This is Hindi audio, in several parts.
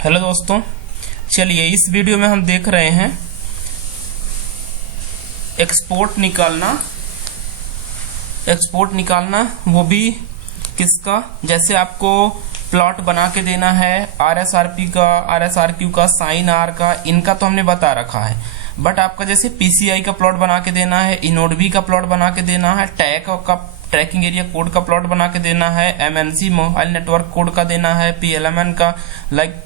हेलो दोस्तों, चलिए इस वीडियो में हम देख रहे हैं एक्सपोर्ट निकालना वो भी किसका। जैसे आपको प्लॉट बना के देना है आरएसआरपी का, आरएसआरक्यू का, साइन आर का, इनका तो हमने बता रखा है। बट आपका जैसे पीसीआई का प्लॉट बना के देना है, इनोडबी का प्लॉट बना के देना है, टैग का ट्रैकिंग एरिया कोड का प्लॉट बना के देना है, एमएनसी मोबाइल नेटवर्क कोड का देना है, पीएलएमएन का, लाइक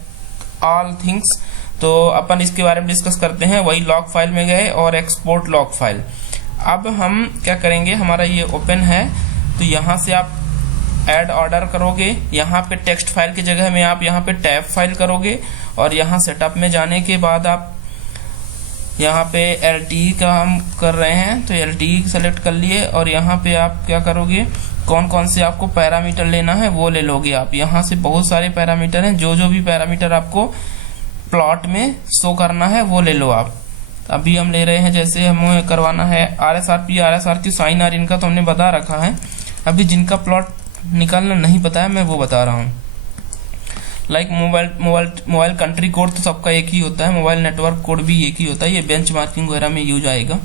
ऑल थिंग्स। तो अपन इसके बारे में डिस्कस करते हैं। वही लॉग फाइल में गए और एक्सपोर्ट लॉग फाइल। अब हम क्या करेंगे, हमारा ये ओपन है तो यहाँ से आप ऐड ऑर्डर करोगे, यहाँ पे टेक्स्ट फाइल की जगह में आप यहाँ पे टैब फाइल करोगे और यहाँ सेटअप में जाने के बाद आप यहाँ पे LTE का हम कर रहे हैं तो LTE सेलेक्ट कर लिए और यहाँ पे आप क्या करोगे, कौन कौन से आपको पैरामीटर लेना है वो ले लोगे आप। यहाँ से बहुत सारे पैरामीटर हैं, जो भी पैरामीटर आपको प्लॉट में शो करना है वो ले लो आप। अभी हम ले रहे हैं, जैसे हमें करवाना है आरएसआरपी, आरएसआरक्यू, साइन आर, इनका तो हमने बता रखा है। अभी जिनका प्लॉट निकालना नहीं पता है मैं वो बता रहा हूँ। लाइक मोबाइल कंट्री कोड तो सबका एक ही होता है, मोबाइल नेटवर्क कोड भी एक ही होता है, ये बेंचमार्किंग वगैरह में यूज आएगा।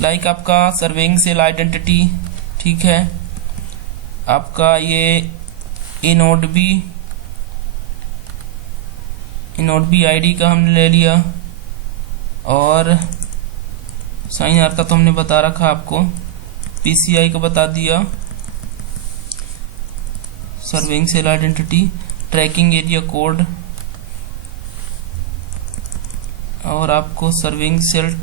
लाइक आपका सर्वेइंग सेल आइडेंटिटी, ठीक है, आपका ये इनोडबी आईडी का हमने ले लिया और साइन आर का तो हमने बता रखा आपको, पीसीआई का बता दिया, serving cell identity, tracking area code और आपको सर्विंग सेल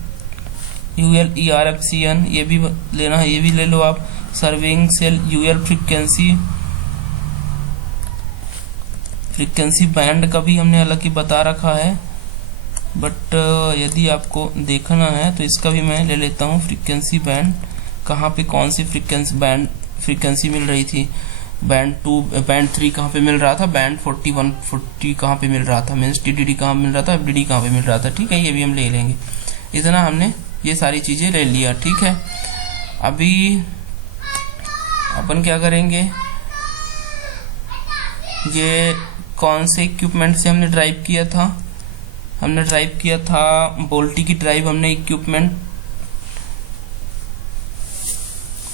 ULERFCN ये भी लेना है, ये भी ले लो आप। Serving cell UL frequency band का भी हमने हालांकि बता रखा है, बट यदि आपको देखना है तो इसका भी मैं ले लेता हूँ। फ्रीक्वेंसी बैंड कहाँ पे, कौन सी फ्रीक्वेंसी मिल रही थी, बैंड 2, बैंड 3 कहाँ पे मिल रहा था, बैंड 40 कहाँ पे मिल रहा था, मीन्स TDD कहाँ मिल रहा था, FDD कहाँ पे मिल रहा था, ठीक है, ये भी हम ले लेंगे। इतना हमने ये सारी चीजें ले लिया, ठीक है। अभी अपन क्या करेंगे, ये कौन से इक्विपमेंट से हमने ड्राइव किया था, हमने ड्राइव किया था बोल्टी की ड्राइव, हमने इक्विपमेंट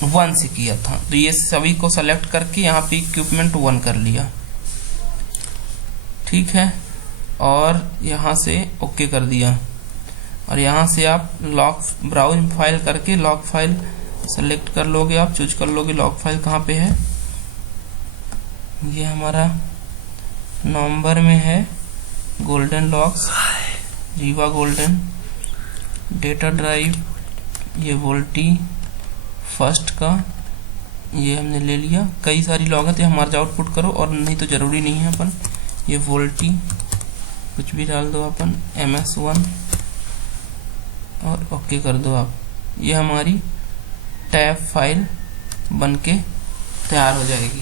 1 से किया था, तो ये सभी को सेलेक्ट करके यहाँ पे इक्विपमेंट 1 कर लिया, ठीक है, और यहाँ से ओके कर दिया। और यहाँ से आप लॉग ब्राउज फाइल करके लॉग फाइल सेलेक्ट कर लोगे, आप चूज कर लोगे लॉग फाइल कहाँ पे है। ये हमारा नवंबर में है, golden logs, Rewa golden, data drive, ये वोल्टी फर्स्ट का ये हमने ले लिया। कई सारी लॉग है तो हमारा आउटपुट करो, और नहीं तो जरूरी नहीं है अपन ये वोल्टी कुछ भी डाल दो अपन, MS1 और ओके कर दो आप। ये हमारी टैब फाइल बनके तैयार हो जाएगी।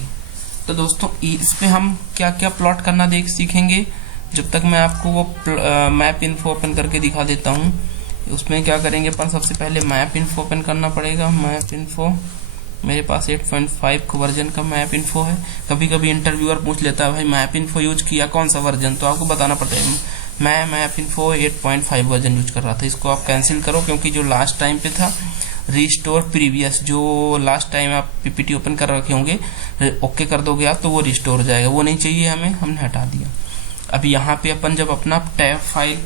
तो दोस्तों इस पे हम क्या क्या प्लॉट करना सीखेंगे, जब तक मैं आपको वो मैप इन्फो ओपन करके दिखा देता हूँ। उसमें क्या करेंगे अपन, सबसे पहले मैप इन्फो ओपन करना पड़ेगा। मैप इन्फो मेरे पास 8.5 वर्जन का मैप इन्फो है। कभी कभी इंटरव्यूअर पूछ लेता है भाई मैप इन्फो यूज किया कौन सा वर्जन, तो आपको बताना पड़ता है मैं मैप इन्फो 8.5 वर्जन यूज कर रहा था। इसको आप कैंसिल करो, क्योंकि जो लास्ट टाइम पे था रिस्टोर प्रीवियस, जो लास्ट टाइम आप PPT ओपन कर रखे होंगे, ओके कर दोगे आप तो वो रिस्टोर हो जाएगा, वो नहीं चाहिए हमें, हमने हटा दिया। अभी यहाँ पे अपन जब अपना टैब फाइल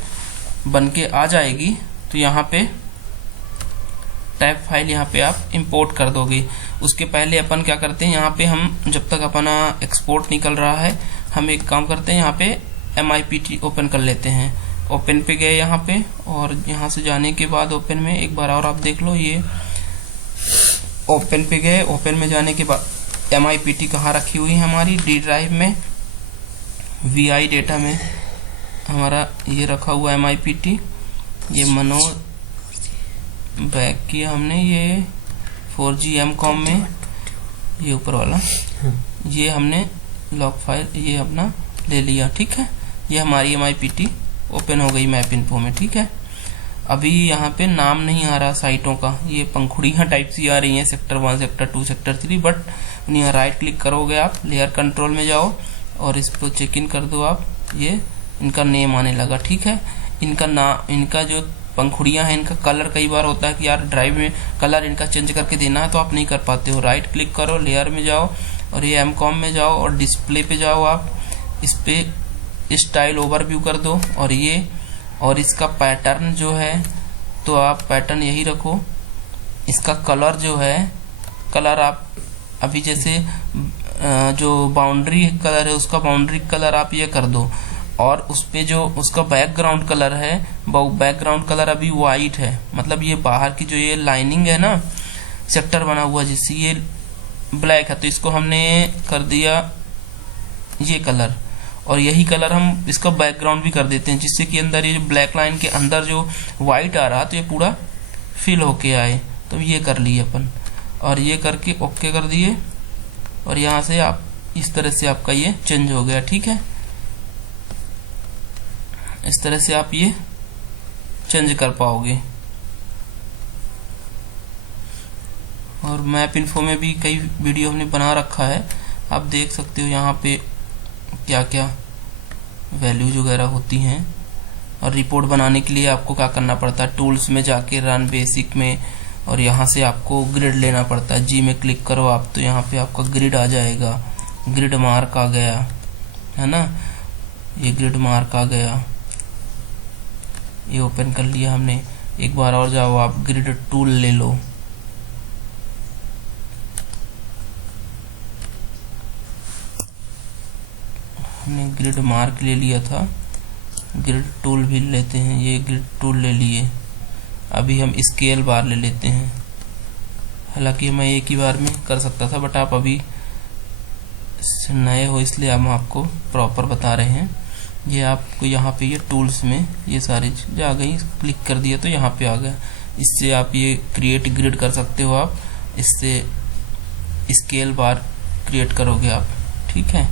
बन के आ जाएगी तो यहाँ पे टैब फाइल यहाँ पे आप इंपोर्ट कर दोगे। उसके पहले अपन क्या करते हैं, यहाँ पे हम जब तक अपना एक्सपोर्ट निकल रहा है हम एक काम करते हैं, यहाँ पे MIPT ओपन कर लेते हैं। ओपन पे गए यहाँ पे, और यहाँ से जाने के बाद ओपन में एक बार और आप देख लो, ये ओपन पे गए, ओपन में जाने के बाद MIPT कहाँ रखी हुई है हमारी, D ड्राइव में, VI डेटा में हमारा ये रखा हुआ MIPT। ये मनोज बैक किया हमने, ये 4G MCOM में, ये ऊपर वाला ये हमने लॉग फाइल ये अपना ले लिया, ठीक है। ये हमारी MIPT ओपन हो गई मैप इन्फो में, ठीक है। अभी यहाँ पे नाम नहीं आ रहा साइटों का, ये पंखुड़ियाँ टाइप सी आ रही हैं, सेक्टर 1, सेक्टर 2, सेक्टर 3, बट यहाँ राइट क्लिक करोगे आप, लेयर कंट्रोल में जाओ और इसको चेक इन कर दो आप, ये इनका नेम आने लगा। ठीक है, इनका जो पंखुड़ियां हैं इनका कलर कई बार होता है कि यार ड्राइव में कलर इनका चेंज करके देना है तो आप नहीं कर पाते हो। राइट क्लिक करो, लेयर में जाओ और ये एमकॉम में जाओ और डिस्प्ले पे जाओ। आप इस पे स्टाइल ओवरव्यू कर दो और ये और इसका पैटर्न जो है तो आप पैटर्न यही रखो। इसका कलर जो है, कलर आप अभी जैसे जो बाउंड्री कलर है उसका बाउंड्री कलर आप ये कर दो और उस पे जो उसका बैकग्राउंड कलर है वो बैकग्राउंड कलर अभी वाइट है, मतलब ये बाहर की जो ये लाइनिंग है ना सेक्टर बना हुआ जिससे ये ब्लैक है, तो इसको हमने कर दिया ये कलर और यही कलर हम इसका बैकग्राउंड भी कर देते हैं जिससे कि अंदर ये जो ब्लैक लाइन के अंदर जो वाइट आ रहा तो ये पूरा फिल होके आए। तो ये कर लिए अपन और ये करके ओके कर दिए और यहाँ से आप इस तरह से आपका ये चेंज हो गया। ठीक है, इस तरह से आप ये चेंज कर पाओगे। और मैप इन्फो में भी कई वीडियो हमने बना रखा है, आप देख सकते हो यहाँ पे क्या क्या वैल्यूज वगैरह होती हैं। और रिपोर्ट बनाने के लिए आपको क्या करना पड़ता है, टूल्स में जाके रन बेसिक में और यहाँ से आपको ग्रिड लेना पड़ता है। जी में क्लिक करो आप तो यहाँ पे आपका ग्रिड आ जाएगा, ग्रिड मार्क आ गया है ना, ये ग्रिड मार्क आ गया, ये ओपन कर लिया हमने। एक बार और जाओ आप ग्रिड टूल ले लो, हमने ग्रिड मार्क ले लिया था, ग्रिड टूल भी लेते हैं, ये ग्रिड टूल ले लिए। अभी हम स्केल बार ले लेते हैं, हालांकि मैं एक ही बार में कर सकता था बट आप अभी नए हो इसलिए हम आपको प्रॉपर बता रहे हैं। ये आपको यहाँ पे ये टूल्स में ये सारी चीज़ें आ गई, क्लिक कर दिया तो यहाँ पे आ गया। इससे आप ये क्रिएट ग्रिड कर सकते हो, आप इससे स्केल बार क्रिएट करोगे आप। ठीक है,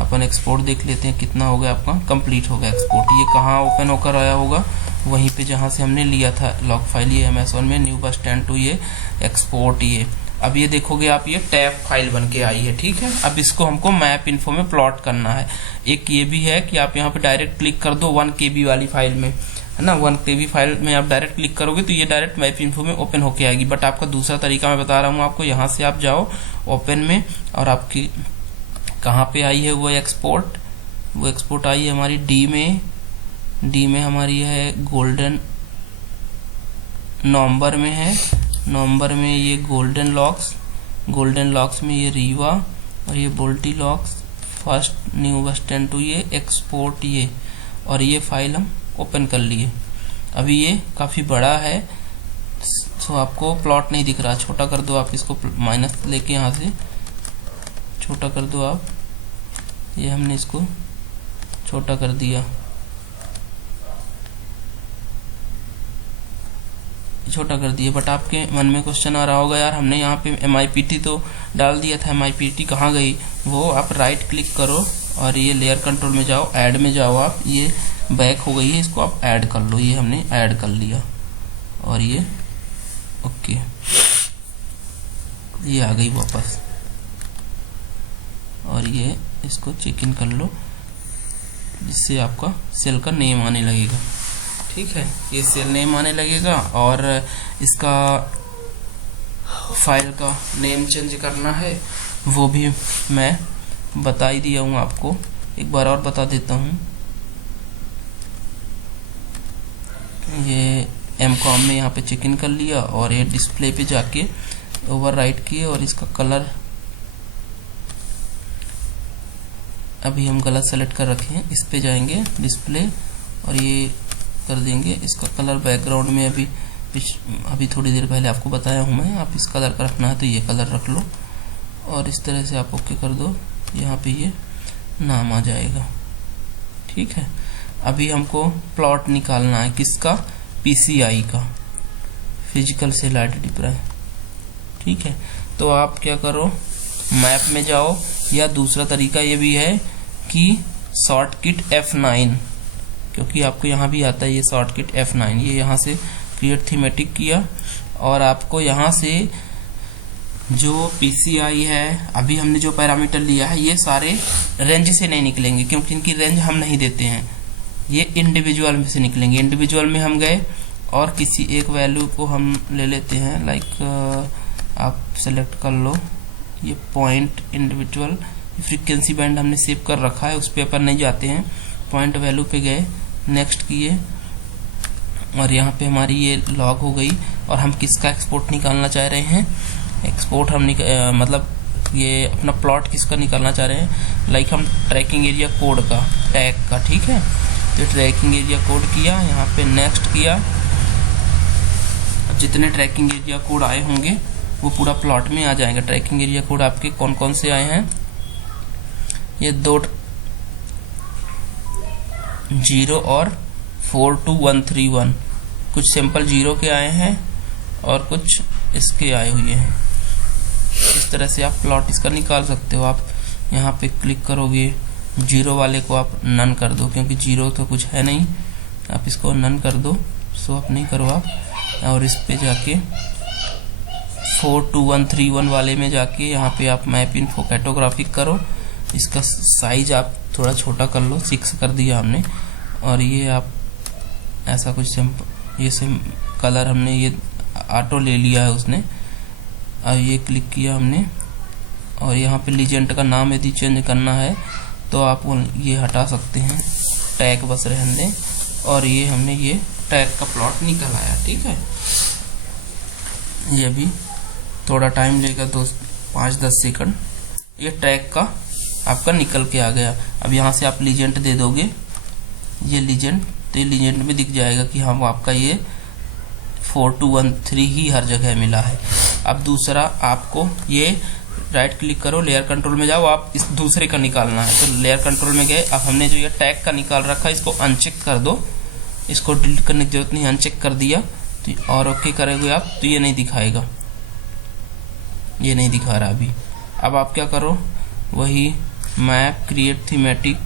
अपन एक्सपोर्ट देख लेते हैं कितना हो गया आपका, कंप्लीट हो गया एक्सपोर्ट। ये कहाँ ओपन होकर आया होगा, वहीं पे जहाँ से हमने लिया था लॉग फाइल, ये MS1 में न्यू बस स्टैंड टू ये एक्सपोर्ट। ये अब ये देखोगे आप ये टैब फाइल बन के आई है। ठीक है, अब इसको हमको मैप इन्फो में प्लॉट करना है। एक ये भी है कि आप यहाँ पे डायरेक्ट क्लिक कर दो 1 KB वाली फाइल में, है ना, 1 KB फाइल में आप डायरेक्ट क्लिक करोगे तो ये डायरेक्ट मैप इन्फो में ओपन होके आएगी। बट आपका दूसरा तरीका मैं बता रहा हूँ आपको, यहाँ से आप जाओ ओपन में और आपकी कहाँ पे आई है वो एक्सपोर्ट, वो एक्सपोर्ट आई है हमारी डी में हमारी है गोल्डन, नवंबर में है, नवंबर में ये गोल्डन लॉक्स में ये रीवा और ये बोल्टी लॉक्स फर्स्ट न्यू बस स्टैंड टू ये एक्सपोर्ट ये, और ये फाइल हम ओपन कर लिए। अभी ये काफ़ी बड़ा है तो आपको प्लॉट नहीं दिख रहा, छोटा कर दो आप इसको, माइनस लेके यहाँ से छोटा कर दो आप। ये हमने इसको छोटा कर दिया, बट आपके मन में क्वेश्चन आ रहा होगा यार हमने यहाँ पे MIPT तो डाल दिया था, MIPT कहाँ गई? वो आप राइट क्लिक करो और ये लेयर कंट्रोल में जाओ, ऐड में जाओ आप, ये बैक हो गई है, इसको आप ऐड कर लो। ये हमने ऐड कर लिया और ये ओके, ये आ गई वापस। और ये इसको चेक इन कर लो जिससे आपका सेल का नेम आने लगेगा। ठीक है, ये सेल नेम आने लगेगा और इसका फाइल का नेम चेंज करना है वो भी मैं बता ही दिया हूँ आपको, एक बार और बता देता हूँ। ये MCOM में यहाँ पे चेक इन कर लिया और ये डिस्प्ले पे जाके ओवर राइट किए और इसका कलर अभी हम गलत सेलेक्ट कर रखे हैं, इस पे जाएंगे डिस्प्ले और ये कर देंगे इसका कलर बैकग्राउंड में। अभी थोड़ी देर पहले आपको बताया हूँ मैं, आप इस कलर का रखना है तो ये कलर रख लो और इस तरह से आप ओके कर दो, यहाँ पे ये नाम आ जाएगा। ठीक है, अभी हमको प्लॉट निकालना है किसका, PCI का, फिजिकल सेल आइडेंटिफायर। ठीक है, तो आप क्या करो, मैप में जाओ या दूसरा तरीका ये भी है कि शॉर्टकट F9, क्योंकि आपको यहाँ भी आता है ये शॉर्टकट F9, ये यहाँ से क्रिएट थीमेटिक किया और आपको यहाँ से जो PCI है, अभी हमने जो पैरामीटर लिया है ये सारे रेंज से नहीं निकलेंगे क्योंकि इनकी रेंज हम नहीं देते हैं। ये इंडिविजुअल में से निकलेंगे। इंडिविजुअल में हम गए और किसी एक वैल्यू को हम ले लेते हैं, लाइक आप सेलेक्ट कर लो ये पॉइंट इंडिविजुअल, फ्रीक्वेंसी बैंड हमने सेव कर रखा है, उस पे अपन नहीं जाते हैं। पॉइंट वैल्यू पे गए, नेक्स्ट किए और यहाँ पे हमारी ये लॉग हो गई। और हम किसका एक्सपोर्ट निकालना चाह रहे हैं, एक्सपोर्ट हम मतलब ये अपना प्लॉट किसका निकालना चाह रहे हैं, लाइक हम ट्रैकिंग एरिया कोड का, टैग का, ठीक है। तो ट्रैकिंग एरिया कोड किया, यहाँ पे नेक्स्ट किया। अब जितने ट्रैकिंग एरिया कोड आए होंगे वो पूरा प्लॉट में आ जाएगा। ट्रैकिंग एरिया कोड आपके कौन कौन से आए हैं, ये 2 0 और 42131, कुछ सिंपल 0 के आए हैं और कुछ इसके आए हुए हैं। इस तरह से आप प्लॉट इसका निकाल सकते हो। आप यहाँ पे क्लिक करोगे, 0 वाले को आप नन कर दो, क्योंकि 0 तो कुछ है नहीं, आप इसको नन कर दो, सो आप नहीं करो आप। और इस पे जाके 42131 वाले में जाके यहाँ पे आप मैप इन्फो कैटोग्राफिक करो, इसका साइज आप थोड़ा छोटा कर लो, 6 कर दिया हमने। और ये आप ऐसा कुछ सिंपल, ये सिम कलर हमने ये ऑटो ले लिया है उसने। अब ये क्लिक किया हमने और यहाँ पे लीजेंड का नाम यदि चेंज करना है तो आप ये हटा सकते हैं, टैग बस रहने दें। और ये हमने ये टैग का प्लॉट निकल आया, ठीक है। ये भी थोड़ा टाइम लेगा, 5-10 सेकंड। ये टैग का आपका निकल के आ गया। अब यहाँ से आप लीजेंड दे दोगे, ये लीजेंड, तो ये लीजेंड में दिख जाएगा कि हाँ आपका ये 4213 ही हर जगह मिला है। अब दूसरा आपको ये राइट क्लिक करो, लेयर कंट्रोल में जाओ, आप इस दूसरे का निकालना है। तो लेयर कंट्रोल में गए, अब हमने जो ये टैग का निकाल रखा है इसको अनचेक कर दो, इसको डिलीट करने की जरूरत नहीं, अनचेक कर दिया। तो और ओके करोगे आप तो ये नहीं दिखाएगा, ये नहीं दिखा रहा अभी। अब आप क्या करो, वही मैप क्रिएट थीमेटिक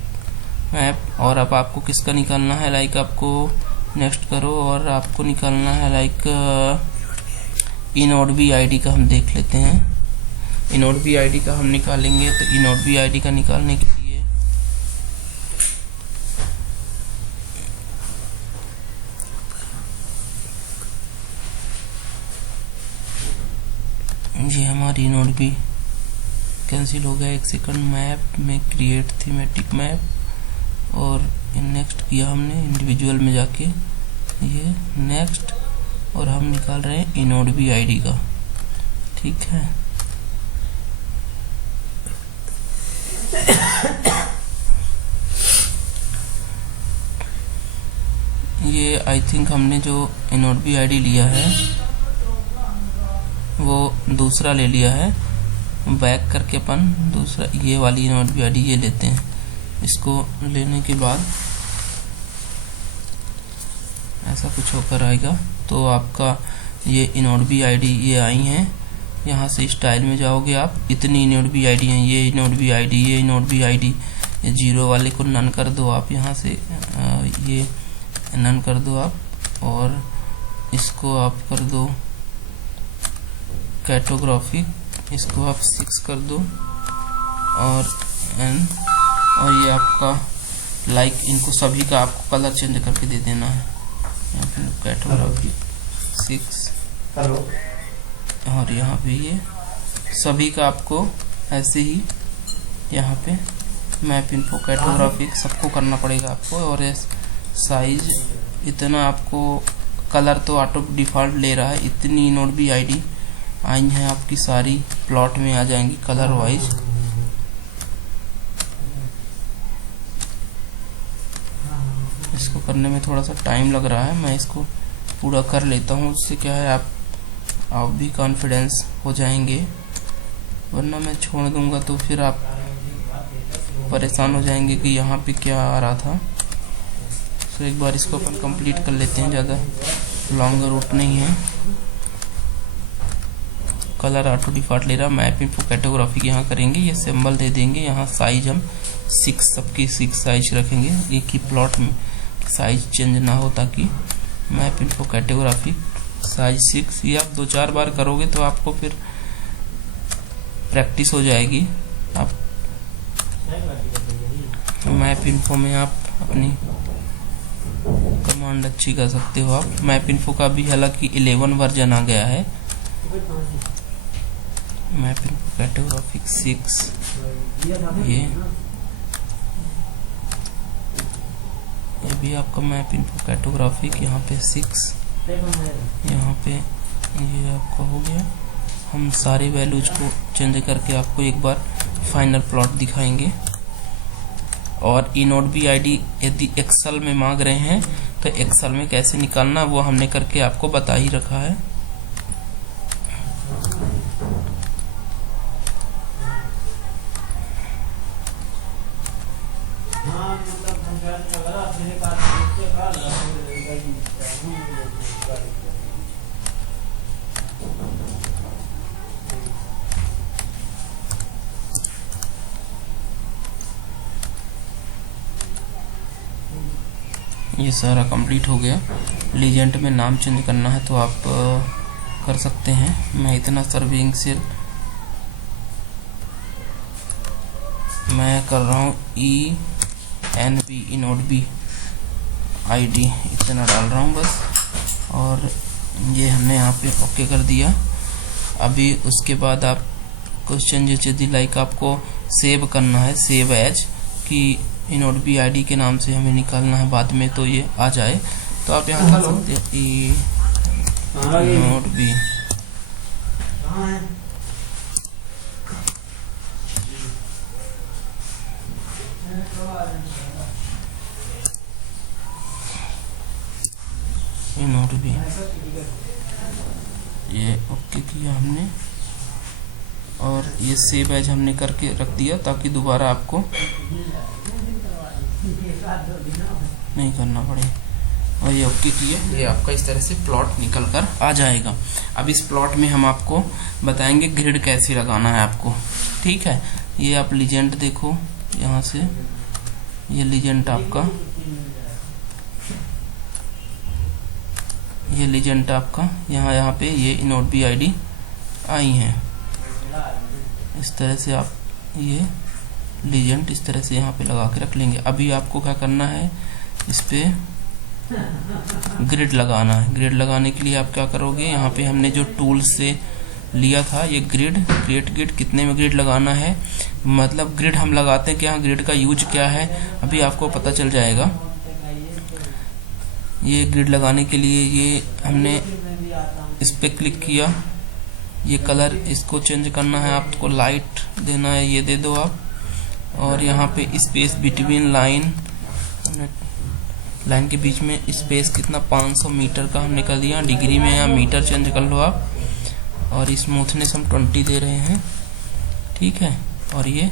मैप, और अब आपको किसका निकालना है, लाइक आपको नेक्स्ट करो और आपको निकालना है लाइक इनोड बी आईडी का हम देख लेते हैं। इनोड बी आईडी का हम निकालेंगे, तो इनोड बी आईडी का निकालने के लिए ये हमारी इनोड बी कैंसिल हो गया। 1 सेकंड, मैप में क्रिएट थीमेटिक मैप और नेक्स्ट किया हमने, इंडिविजुअल में जाके ये नेक्स्ट, और हम निकाल रहे हैं इनोड बी आईडी का, ठीक है। ये आई थिंक हमने जो इनोड बी आईडी लिया है वो दूसरा ले लिया है, बैक करके अपन दूसरा ये वाली इनोड बी आईडी ये लेते हैं। इसको लेने के बाद ऐसा कुछ होकर आएगा, तो आपका ये इनोड बी आईडी ये आई हैं। यहाँ से स्टाइल में जाओगे आप, इतनी इनोड बी आईडी हैं, ये इनोड बी आईडी, ये इनोड बी आईडी। ये 0 वाले को नन कर दो आप, यहाँ से ये नन कर दो आप, और इसको आप कर दो कैटोग्राफिक, इसको आप 6 कर दो, और एन, और ये आपका लाइक इनको सभी का आपको कलर चेंज करके दे देना है। कैटोग्राफी 6, और यहाँ पे ये सभी का आपको ऐसे ही यहाँ पे मैप इन्फो कैटोग्राफिक सबको करना पड़ेगा आपको। और साइज इतना आपको, कलर तो ऑटो डिफॉल्ट ले रहा है, इतनी इनोड बी आईडी आई हैं आपकी, सारी प्लॉट में आ जाएंगी कलर वाइज। इसको करने में थोड़ा सा टाइम लग रहा है, मैं इसको पूरा कर लेता हूँ, उससे क्या है आप भी कॉन्फिडेंस हो जाएंगे, वरना मैं छोड़ दूंगा तो फिर आप परेशान हो जाएंगे कि यहाँ पे क्या आ रहा था। तो एक बार इसको अपन कंप्लीट कर लेते हैं, ज़्यादा लॉन्ग रूट नहीं है। कलर ऑटो डिफॉल्ट ले रहा, मैप इन्फो कैटोग्राफिक यहाँ करेंगे, ये सिंबल दे देंगे, यहाँ साइज हम 6, सबकी 6 साइज रखेंगे, एक ही प्लॉट में साइज चेंज ना हो, ताकि मैप इन्फो कैटोग्राफिक साइज 6। ये आप 2-4 बार करोगे तो आपको फिर प्रैक्टिस हो जाएगी। आप मैप इन्फो में आप अपनी कमांड अच्छी कर सकते हो आप। मैप इन्फो का भी हालांकि 11 वर्जन आ गया है। मैप इन्फो कैटेगोग्राफिक 6, ये भी आपका मैप इन्फो कैटेगोग्राफिक यहाँ पे 6, यहाँ पे ये आपका हो गया। हम सारे वैल्यूज को चेंज करके आपको एक बार फाइनल प्लॉट दिखाएंगे। और इनोड बी आईडी यदि एक्सेल में मांग रहे हैं तो एक्सेल में कैसे निकालना वो हमने करके आपको बता ही रखा है। ये सारा कंप्लीट हो गया। लीजेंड में नाम चेंज करना है तो आप कर सकते हैं। मैं इतना सर्विंग से मैं कर रहा हूँ ENB इनोड बी आईडी इतना डाल रहा हूँ बस। और ये हमने यहाँ पे ओके कर दिया। अभी उसके बाद आप कुछ चेंजेस यदि लाइक आपको सेव करना है, सेव एज कि इनोड बी आईडी के नाम से हमें निकालना है बाद में तो ये आ जाए, तो आप यहाँ कर सकते हैं इनोड बी। इनोड बी ये ओके किया हमने और ये सेव एज हमने करके रख दिया ताकि दोबारा आपको नहीं करना पड़े। और ये ओके किया, ये आपका इस तरह से प्लॉट निकल कर आ जाएगा। अब इस प्लॉट में हम आपको बताएंगे ग्रिड कैसे लगाना है आपको, ठीक है। ये आप लीजेंड देखो, यहाँ से ये लीजेंड आपका, ये लीजेंड आपका यहाँ पे ये इनोड बी आईडी आई हैं। इस तरह से आप ये लीजेंड इस तरह से यहाँ पे लगा के रख लेंगे। अभी आपको क्या करना है, इस पे ग्रिड लगाना है। ग्रिड लगाने के लिए आप क्या करोगे, यहाँ पे हमने जो टूल से लिया था ये ग्रिड, क्रिएट ग्रिड, कितने में ग्रिड लगाना है, मतलब ग्रिड हम लगाते हैं कि यहाँ ग्रिड का यूज क्या है अभी आपको पता चल जाएगा। ये ग्रिड लगाने के लिए ये हमने इस पे क्लिक किया, ये कलर इसको चेंज करना है, आपको लाइट देना है, ये दे दो आप। और यहाँ पे स्पेस बिटवीन लाइन के बीच में स्पेस कितना 500 मीटर का हमने कर दिया। डिग्री में या मीटर चेंज कर लो आप। और स्मूथनेस हम 20 दे रहे हैं, ठीक है। और ये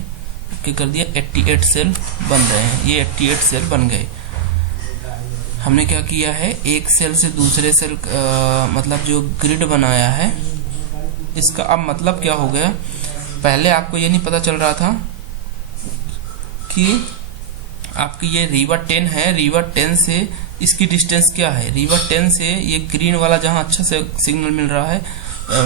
क्या कर दिया, 88 सेल बन रहे हैं, ये 88 सेल बन गए। हमने क्या किया है, एक सेल से दूसरे सेल मतलब जो ग्रिड बनाया है इसका अब मतलब क्या हो गया, पहले आपको ये नहीं पता चल रहा था कि आपकी ये रिवर 10 है, रिवर 10 से इसकी डिस्टेंस क्या है। रिवर 10 से ये ग्रीन वाला जहां अच्छा से सिग्नल मिल रहा है,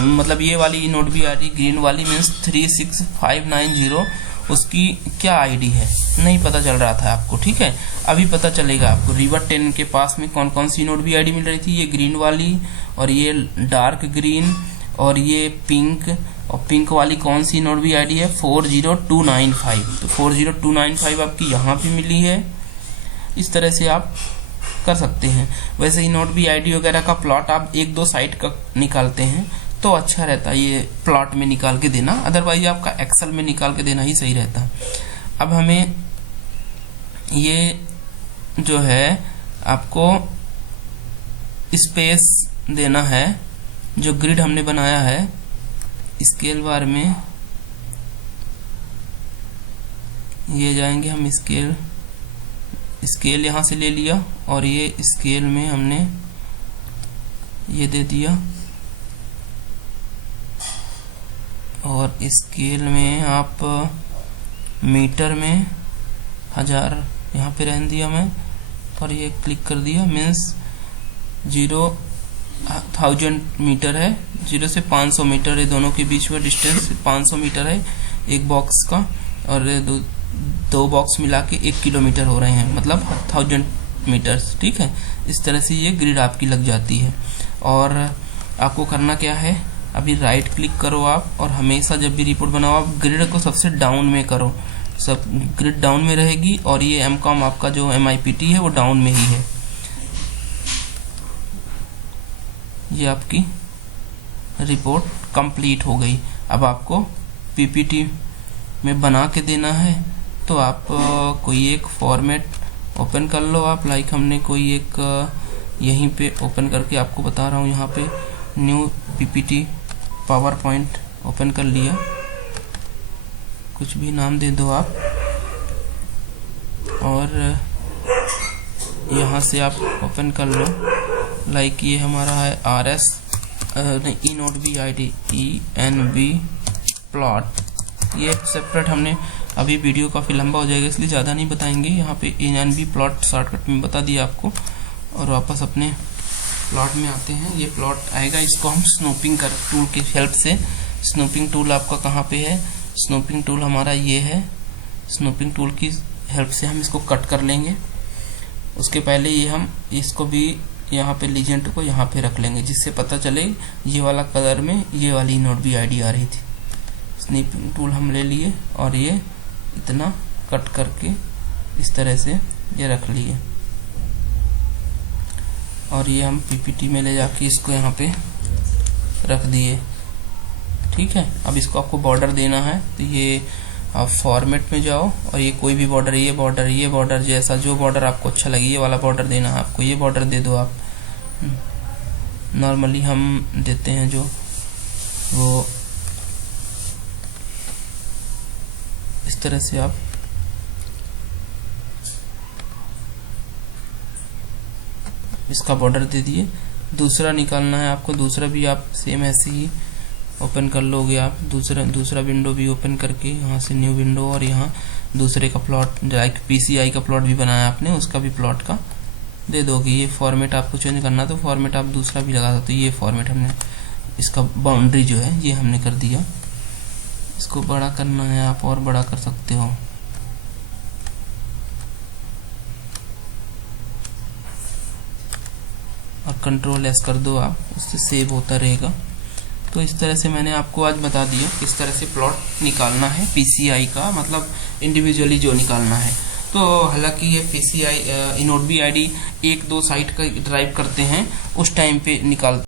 मतलब ये वाली नोट भी आ रही ग्रीन वाली मीन्स 36590, उसकी क्या आईडी है नहीं पता चल रहा था आपको, ठीक है। अभी पता चलेगा आपको रिवर 10 के पास में कौन कौन सी नोट भी आईडी मिल रही थी, ये ग्रीन वाली और ये डार्क ग्रीन और ये पिंक, और पिंक वाली कौन सी नोट भी आईडी है 40295, तो 40295 आपकी यहाँ पे मिली है। इस तरह से आप कर सकते हैं। वैसे ही नोट भी आईडी वगैरह का प्लॉट आप एक दो साइट का निकालते हैं तो अच्छा रहता है, ये प्लॉट में निकाल के देना, अदरवाइज आपका एक्सेल में निकाल के देना ही सही रहता। अब हमें ये जो है आपको स्पेस देना है, जो ग्रिड हमने बनाया है स्केल बार में ये जाएंगे हम, स्केल यहाँ से ले लिया और ये स्केल में हमने ये दे दिया और स्केल में आप मीटर में 1000 यहाँ पे रहने दिया मैं और ये क्लिक कर दिया, मीन्स 0,000 मीटर है, 0 से 500 मीटर है, दोनों के बीच में डिस्टेंस 500 मीटर है एक बॉक्स का, और दो बॉक्स मिला के 1 किलोमीटर हो रहे हैं, मतलब मीटर्स। ठीक है, इस तरह से ये ग्रिड आपकी लग जाती है। और आपको करना क्या है, अभी राइट क्लिक करो आप, और हमेशा जब भी रिपोर्ट बनाओ आप ग्रिड को सबसे डाउन में करो, सब ग्रिड डाउन में रहेगी, और ये एमकॉम आपका जो MIPT है वो डाउन में ही है। ये आपकी रिपोर्ट कंप्लीट हो गई। अब आपको PPT में बना के देना है, तो आप कोई एक फॉर्मेट ओपन कर लो आप, लाइक हमने कोई एक यहीं पे ओपन करके आपको बता रहा हूँ, यहाँ पे new PPT power point open कर लिया, कुछ भी नाम दे दो आप, और यहाँ से आप ओपन कर लो, लाइक ये हमारा है RS ENB प्लॉट। ये सेपरेट हमने अभी वीडियो काफ़ी लंबा हो जाएगा इसलिए ज़्यादा नहीं बताएंगे, यहाँ पे ENB प्लॉट शॉर्टकट में बता दिया आपको। और वापस अपने प्लॉट में आते हैं, ये प्लॉट आएगा, इसको हम स्नूपिंग कर टूल की हेल्प से, स्नूपिंग टूल आपका कहाँ पे है, स्नूपिंग टूल हमारा ये है, स्नूपिंग टूल की हेल्प से हम इसको कट कर लेंगे। उसके पहले ये हम इसको भी यहाँ पे लीजेंड को यहाँ पे रख लेंगे, जिससे पता चले ये वाला कलर में ये वाली ENB ID आ रही थी। स्नूपिंग टूल हम ले लिए और ये इतना कट करके इस तरह से ये रख लिए, और ये हम PPT में ले जाके इसको यहाँ पे रख दिए। ठीक है, अब इसको आपको बॉर्डर देना है, तो ये आप फॉर्मेट में जाओ, और ये कोई भी बॉर्डर, ये बॉर्डर जैसा जो बॉर्डर आपको अच्छा लगे, ये वाला बॉर्डर देना है आपको, ये बॉर्डर दे दो आप। नॉर्मली हम देते हैं जो वो इस तरह से आप इसका बॉर्डर दे दिए। दूसरा निकालना है आपको, दूसरा भी आप सेम ऐसे ही ओपन कर लोगे आप, दूसरा विंडो भी ओपन करके यहाँ से न्यू विंडो, और यहाँ दूसरे का प्लॉट, लाइक PCI का प्लॉट भी बनाया आपने, उसका भी प्लॉट का दे दोगे। ये फॉर्मेट आपको चेंज करना तो फॉर्मेट आप दूसरा भी लगा सकते हो। ये फॉर्मेट हमने, इसका बाउंड्री जो है ये हमने कर दिया। इसको बड़ा करना है आप और बड़ा कर सकते हो, और Ctrl+S कर दो आप, उससे सेव होता रहेगा। तो इस तरह से मैंने आपको आज बता दिया किस तरह से प्लॉट निकालना है PCI का, मतलब इंडिविजुअली जो निकालना है। तो हालांकि ये PCI ENB ID 1-2 साइट का ड्राइव करते हैं, उस टाइम पे निकाल